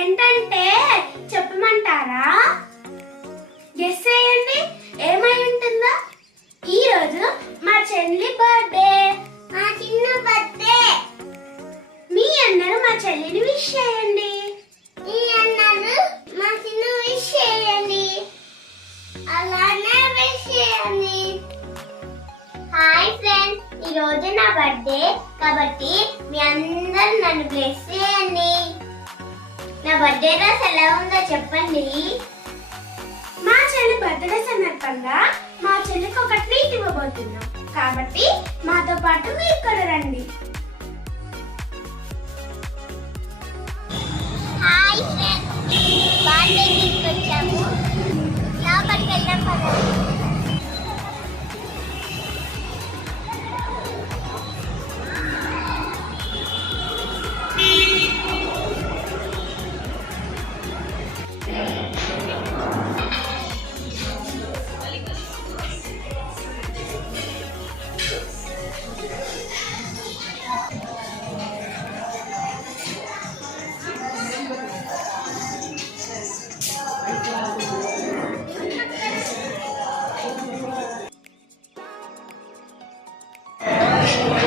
ఏంటంటే చెప్పమంటారా? గెస్ చేయండి, ఏమై ఉంటుందో? ఈ రోజు మా చెల్లి బర్త్డే. మా చిన్న బర్త్డే. మీ అందరూ మా చెల్లిని విష్ చేయండి. మీ అందరూ మా చిన్న విష్ చేయండి. అలానే విష్ చేయండి. హాయ్ ఫ్రెండ్స్, ఈ రోజు నా బర్త్డే కాబట్టి మీ అందరూ నన్ను బ్లెస్ చేయండి. నా బర్త్డే రోజు ఎలా ఉందో చెప్పండి. మా చెల్లి బర్త్డే సందర్భంగా మా చెల్లికి ఒక ట్రీట్ ఇవ్వబోతున్నాం కాబట్టి మాతో పాటు మీరు కూడా రండి. హాయ్ ఫ్రెండ్స్, బర్త్డే తీసుకొచ్చాము. లోపలికి వెళ్దాం పదండి.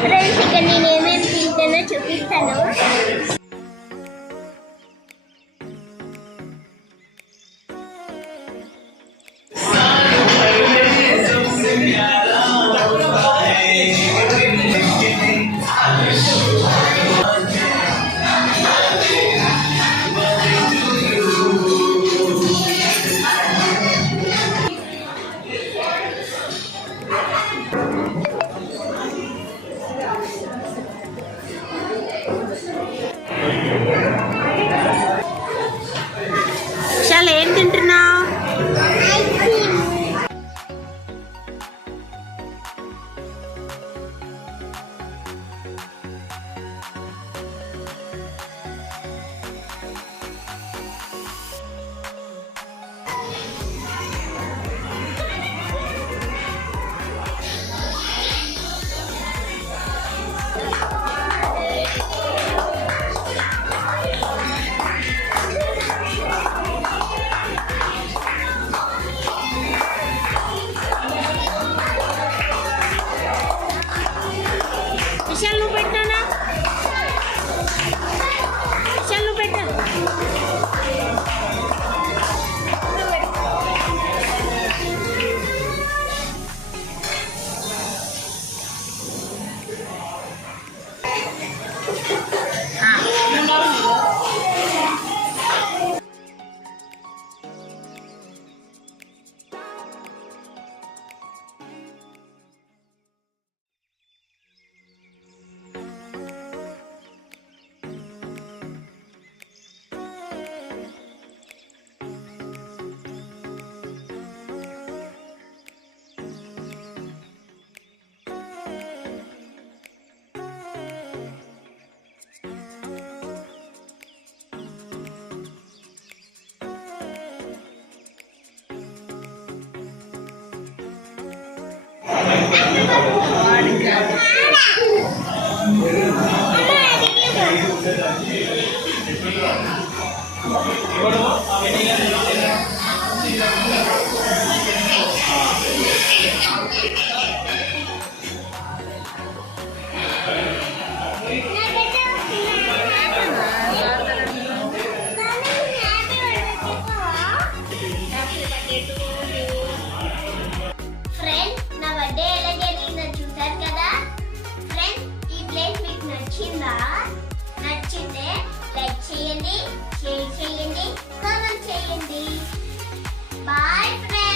ఫ్రెండ్స్, ఇక్కడ నేను ఏమేమి తింటానో చూపిస్తాను. చాలా ఏం తింటున్నావు? విశాల్ నువ్వు పెట్టానా? విశాల్ నువ్వు పెట్టా. ఫ్రెండ్స్, నా బర్త్డే ఎలా జరిగిందో చూసారు కదా. ఫ్రెండ్స్, ఈ ప్లేస్ మీకు నచ్చిందా? నచ్చితే లైక్ చేయండి, షేర్ చేయండి, కామెంట్ చేయండి. Bye friends.